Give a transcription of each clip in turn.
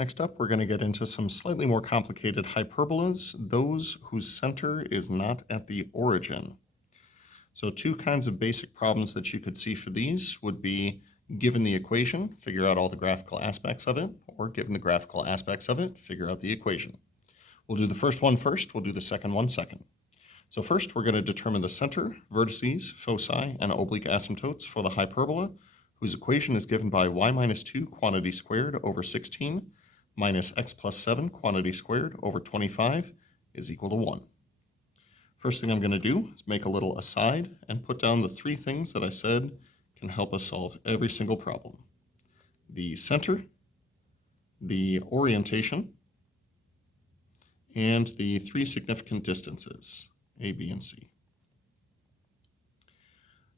Next up, we're going to get into some slightly more complicated hyperbolas, those whose center is not at the origin. So two kinds of basic problems that you could see for these would be, given the equation, figure out all the graphical aspects of it, or given the graphical aspects of it, figure out the equation. We'll do the first one first, we'll do the second one second. So first, we're going to determine the center, vertices, foci, and oblique asymptotes for the hyperbola, whose equation is given by y minus 2 quantity squared over 16 minus x plus 7 quantity squared over 25 is equal to 1. First thing I'm going to do is make a little aside and put down the three things that I said can help us solve every single problem. The center, the orientation, and the three significant distances, A, B, and C.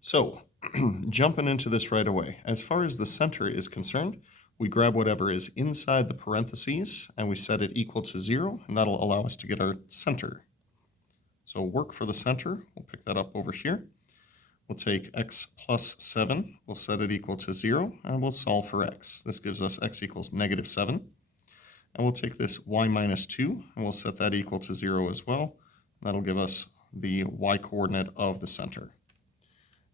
So, jumping into this right away, as far as the center is concerned, we grab whatever is inside the parentheses and we set it equal to 0, and that'll allow us to get our center. So work for the center, we'll pick that up over here. We'll take x plus 7, we'll set it equal to 0, and we'll solve for x. This gives us x equals negative 7. And we'll take this y minus 2, and we'll set that equal to 0 as well. That'll give us the y coordinate of the center.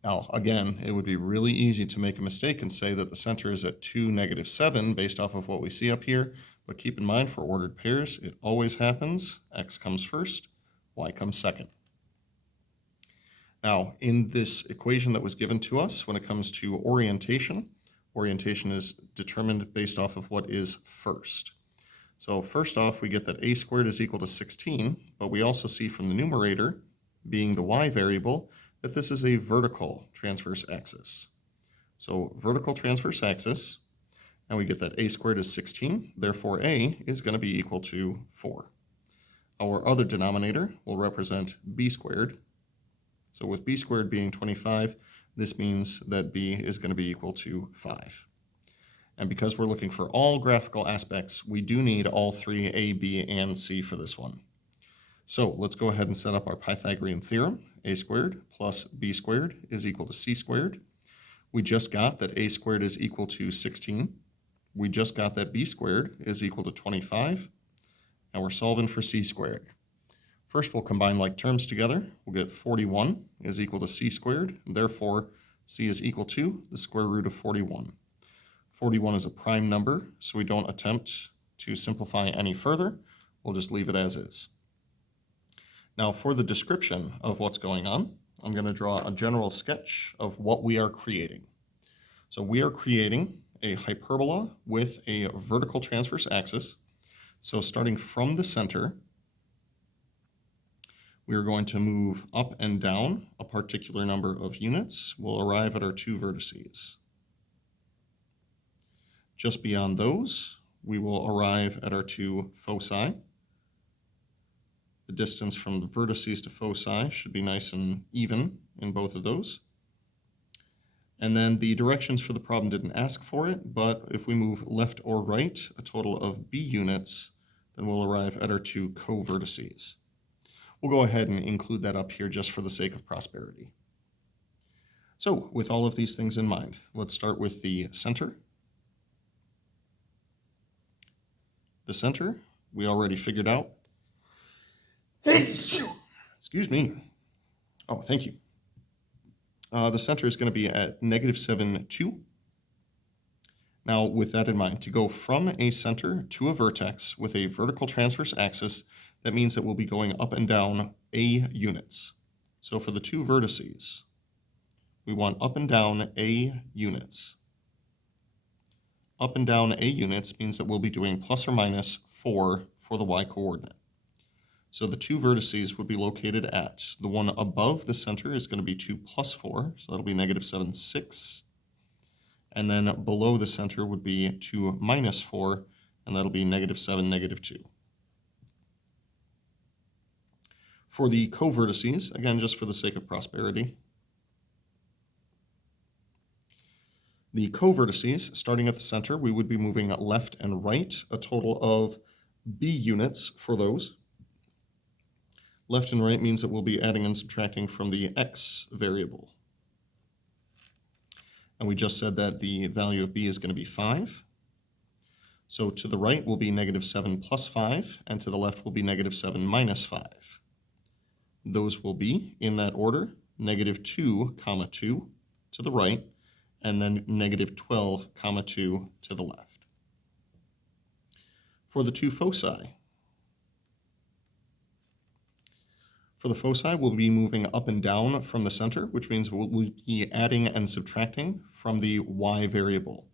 Now, again, it would be really easy to make a mistake and say that the center is at 2, negative 7 based off of what we see up here, but keep in mind for ordered pairs, it always happens. X comes first, y comes second. Now, in this equation that was given to us, when it comes to orientation, orientation is determined based off of what is first. So first off, we get that a squared is equal to 16, but we also see from the numerator, being the y variable, that this is a vertical transverse axis. So vertical transverse axis, and we get that a squared is 16, therefore a is going to be equal to 4. Our other denominator will represent b squared. So with b squared being 25, this means that b is going to be equal to 5. And because we're looking for all graphical aspects, we do need all three a, b, and c for this one. So let's go ahead and set up our Pythagorean theorem. A squared plus b squared is equal to c squared. We just got that a squared is equal to 16. We just got that b squared is equal to 25. And we're solving for c squared. First, we'll combine like terms together. We'll get 41 is equal to c squared. Therefore, c is equal to the square root of 41. 41 is a prime number, so we don't attempt to simplify any further. We'll just leave it as is. Now, for the description of what's going on, I'm going to draw a general sketch of what we are creating. So we are creating a hyperbola with a vertical transverse axis. So starting from the center, we are going to move up and down a particular number of units. We'll arrive at our two vertices. Just beyond those, we will arrive at our two foci. The distance from the vertices to foci should be nice and even in both of those. And then the directions for the problem didn't ask for it, but if we move left or right a total of b units, then we'll arrive at our two co-vertices. We'll go ahead and include that up here just for the sake of prosperity. So with all of these things in mind, let's start with the center. The center, we already figured out. Excuse me. Oh, thank you. The center is going to be at negative 7, 2. Now, with that in mind, to go from a center to a vertex with a vertical transverse axis, that means that we'll be going up and down a units. So for the two vertices, we want up and down a units. Up and down a units means that we'll be doing plus or minus 4 for the y coordinate. So the two vertices would be located at, the one above the center is going to be 2 plus 4, so that'll be negative 7, 6. And then below the center would be 2 minus 4, and that'll be negative 7, negative 2. For the co-vertices, again, just for the sake of prosperity, the co-vertices, starting at the center, we would be moving left and right, a total of b units for those. Left and right means that we'll be adding and subtracting from the x variable. And we just said that the value of b is going to be 5. So to the right will be negative 7 plus 5, and to the left will be negative 7 minus 5. Those will be, in that order, negative 2, comma 2 to the right, and then negative 12, comma 2 to the left. For the two foci, we'll be moving up and down from the center, which means we'll be adding and subtracting from the y variable.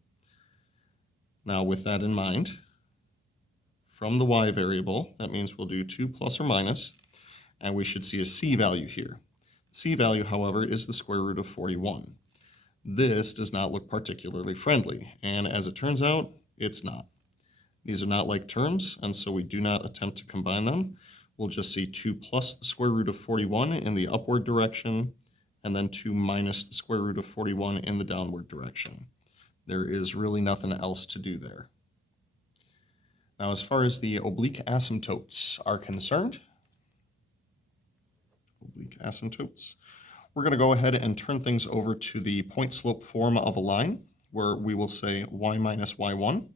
Now, with that in mind, from the y variable, that means we'll do 2 plus or minus, and we should see a c value here. The c value, however, is the square root of 41. This does not look particularly friendly, and as it turns out, it's not. These are not like terms, and so we do not attempt to combine them. We'll just see 2 plus the square root of 41 in the upward direction, and then 2 minus the square root of 41 in the downward direction. There is really nothing else to do there. Now, as far as the oblique asymptotes are concerned, we're going to go ahead and turn things over to the point slope form of a line, where we will say y minus y1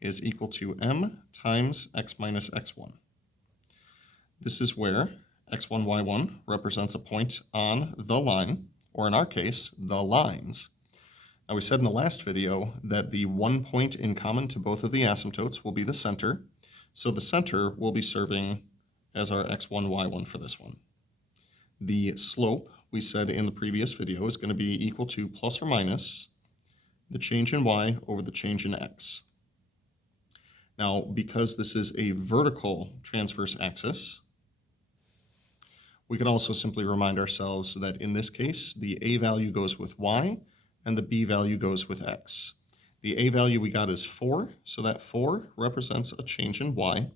is equal to m times x minus x1. This is where x1, y1 represents a point on the line, or in our case, the lines. Now, we said in the last video that the one point in common to both of the asymptotes will be the center, so the center will be serving as our x1, y1 for this one. The slope, we said in the previous video, is going to be equal to plus or minus the change in y over the change in x. Now, because this is a vertical transverse axis, we can also simply remind ourselves that in this case, the a value goes with y, and the b value goes with x. The a value we got is 4, so that 4 represents a change in y,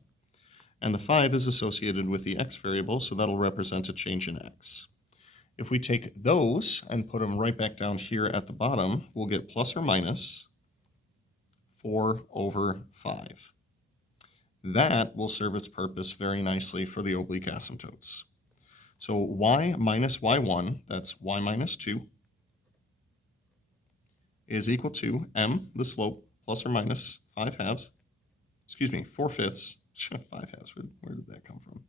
and the 5 is associated with the x variable, so that'll represent a change in x. If we take those and put them right back down here at the bottom, we'll get plus or minus 4 over 5. That will serve its purpose very nicely for the oblique asymptotes. So y minus y1, that's y minus 2, is equal to m, the slope, plus or minus 4 fifths. 5 halves, where did that come from?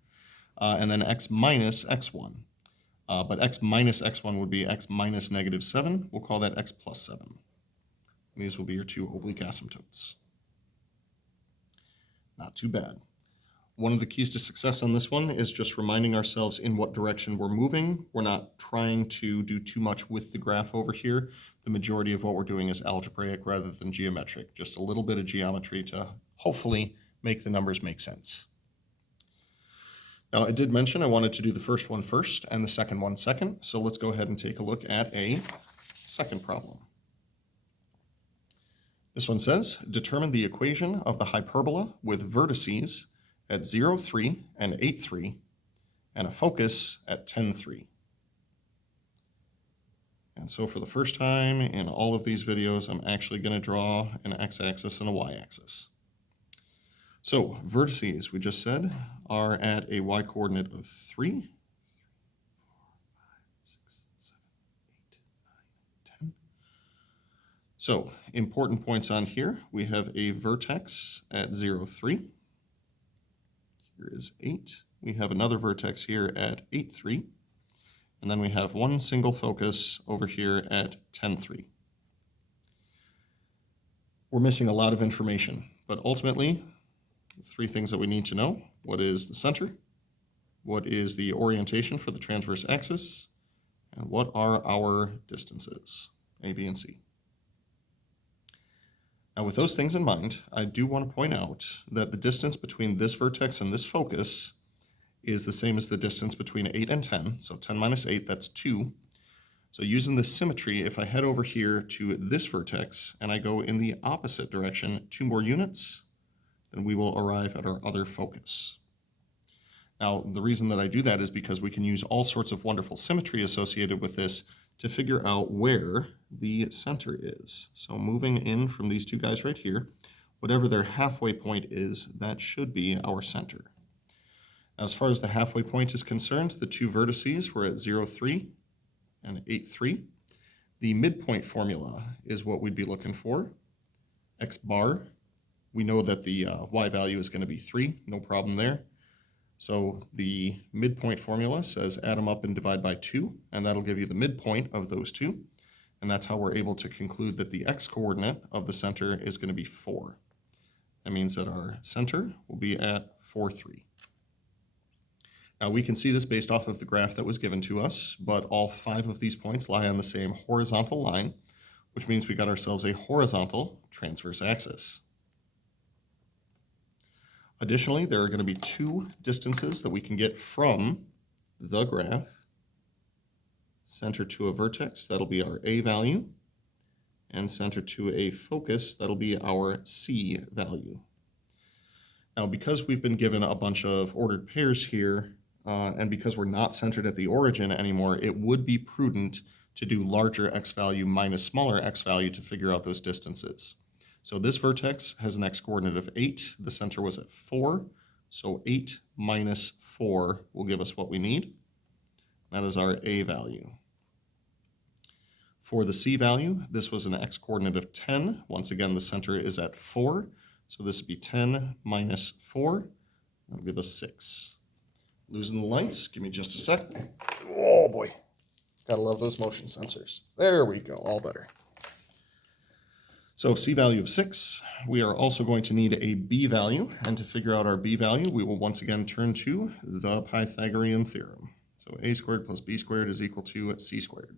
And then x minus x1. But x minus x1 would be x minus negative 7. We'll call that x plus 7. And these will be your two oblique asymptotes. Not too bad. One of the keys to success on this one is just reminding ourselves in what direction we're moving. We're not trying to do too much with the graph over here. The majority of what we're doing is algebraic rather than geometric. Just a little bit of geometry to hopefully make the numbers make sense. Now, I did mention I wanted to do the first one first and the second one second, so let's go ahead and take a look at a second problem. This one says, determine the equation of the hyperbola with vertices at 0, 3 and 8, 3, and a focus at 10, 3. And so for the first time in all of these videos, I'm actually going to draw an x-axis and a y-axis. So vertices, we just said, are at a y-coordinate of 3, 4, 5, 6, 7, 8, 9, 10. So important points on here. We have a vertex at 0, 3. Here is 8. We have another vertex here at 8, 3. And then we have one single focus over here at 10, 3. We're missing a lot of information, but ultimately, 3 things that we need to know. What is the center? What is the orientation for the transverse axis? And what are our distances, A, B, and C? Now, with those things in mind, I do want to point out that the distance between this vertex and this focus is the same as the distance between 8 and 10. So 10 minus 8, that's 2. So using this symmetry, if I head over here to this vertex and I go in the opposite direction 2 more units, then we will arrive at our other focus. Now, the reason that I do that is because we can use all sorts of wonderful symmetry associated with this to figure out where the center is. So moving in from these two guys right here, whatever their halfway point is, that should be our center. Now, as far as the halfway point is concerned, the two vertices were at 0, 3 and 8, 3. The midpoint formula is what we'd be looking for. X bar we know that the y value is going to be 3, no problem there. So the midpoint formula says add them up and divide by 2, and that'll give you the midpoint of those two. And that's how we're able to conclude that the x-coordinate of the center is going to be 4. That means that our center will be at 4, 3. Now we can see this based off of the graph that was given to us, but all 5 of these points lie on the same horizontal line, which means we got ourselves a horizontal transverse axis. Additionally, there are going to be 2 distances that we can get from the graph. Center to a vertex, that'll be our A value, and center to a focus, that'll be our C value. Now, because we've been given a bunch of ordered pairs here, and because we're not centered at the origin anymore, it would be prudent to do larger x value minus smaller x value to figure out those distances. So this vertex has an x-coordinate of 8. The center was at 4. So 8 minus 4 will give us what we need. That is our A value. For the C value, this was an x-coordinate of 10. Once again, the center is at 4. So this would be 10 minus 4. That'll give us 6. Losing the lights. Give me just a sec. Oh boy. Gotta love those motion sensors. There we go. All better. So C value of 6, we are also going to need a B value, and to figure out our B value, we will once again turn to the Pythagorean theorem. So A squared plus B squared is equal to C squared.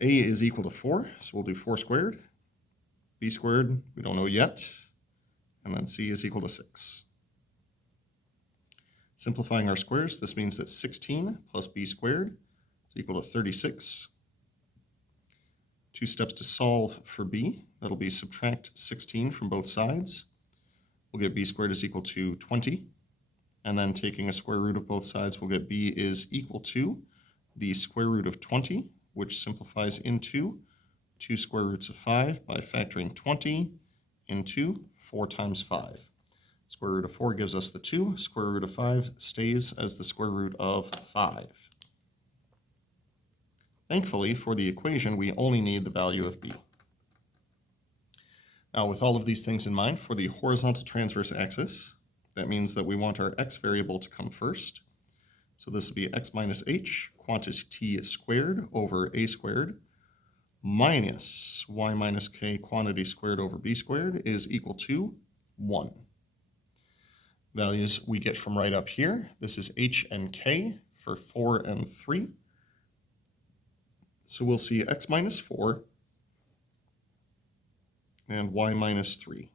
A is equal to 4, so we'll do 4 squared. B squared, we don't know yet, and then C is equal to 6. Simplifying our squares, this means that 16 plus B squared is equal to 36. 2 steps to solve for B. That'll be subtract 16 from both sides. We'll get B squared is equal to 20. And then taking a square root of both sides, we'll get B is equal to the square root of 20, which simplifies into 2 square roots of 5 by factoring 20 into 4 times 5. Square root of 4 gives us the 2. Square root of 5 stays as the square root of 5. Thankfully, for the equation, we only need the value of B. Now, with all of these things in mind, for the horizontal transverse axis, that means that we want our x variable to come first. So this will be x minus h, quantity squared over a squared, minus y minus k, quantity squared over b squared, is equal to 1. Values we get from right up here. This is h and k for 4 and 3. So we'll see x minus 4 and y minus 3.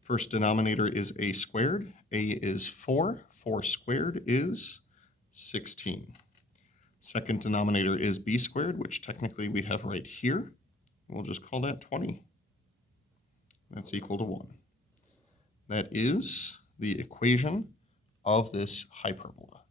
First denominator is a squared. A is 4. 4 squared is 16. Second denominator is b squared, which technically we have right here. We'll just call that 20. That's equal to 1. That is the equation of this hyperbola.